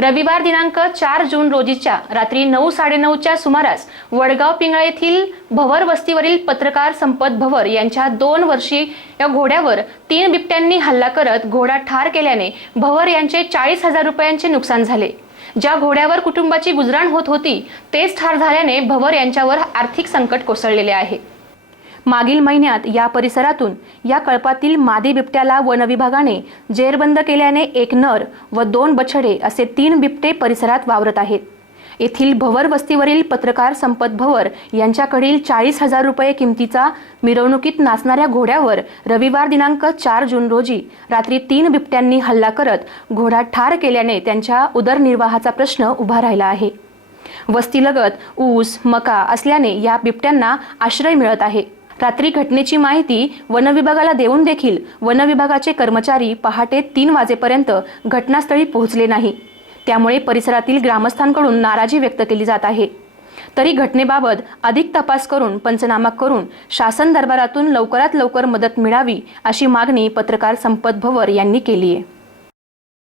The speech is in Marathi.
रविवार दिनांक चार जून रोजीच्या रात्री नऊ साडेनऊच्या सुमारास वडगाव पिंगळा येथील भवर वस्तीवरील पत्रकार संपत भवर यांच्या दोन वर्षी या घोड्यावर तीन बिबट्यांनी हल्ला करत घोडा ठार केल्याने भवर यांचे चाळीस हजार रुपयांचे नुकसान झाले. ज्या घोड्यावर कुटुंबाची गुजराण होत होती तेच ठार झाल्याने भवर यांच्यावर आर्थिक संकट कोसळलेले आहे. मागील महिन्यात या परिसरातून या कळपातील मादी बिबट्याला वनविभागाने जेरबंद केल्याने एक नर व दोन बछडे असे तीन बिबटे परिसरात वावरत आहेत. येथील भवर वस्तीवरील पत्रकार संपत भवर यांच्याकडील चाळीस हजार रुपये किमतीचा मिरवणुकीत नाचणाऱ्या घोड्यावर रविवार दिनांक चार जून रोजी रात्री तीन बिबट्यांनी हल्ला करत घोडा ठार केल्याने त्यांच्या उदरनिर्वाहाचा प्रश्न उभा राहिला आहे. वस्तीलगत ऊस मका असल्याने या बिबट्यांना आश्रय मिळत आहे. रात्री घटनेची माहिती वनविभागाला देऊन देखील वनविभागाचे कर्मचारी पहाटे तीन वाजेपर्यंत घटनास्थळी पोहोचले नाही. त्यामुळे परिसरातील ग्रामस्थांकडून नाराजी व्यक्त केली जात आहे. तरी घटनेबाबत अधिक तपास करून पंचनामा करून शासन दरबारातून लवकरात लवकर मदत मिळावी अशी मागणी पत्रकार संपत भवर यांनी केली आहे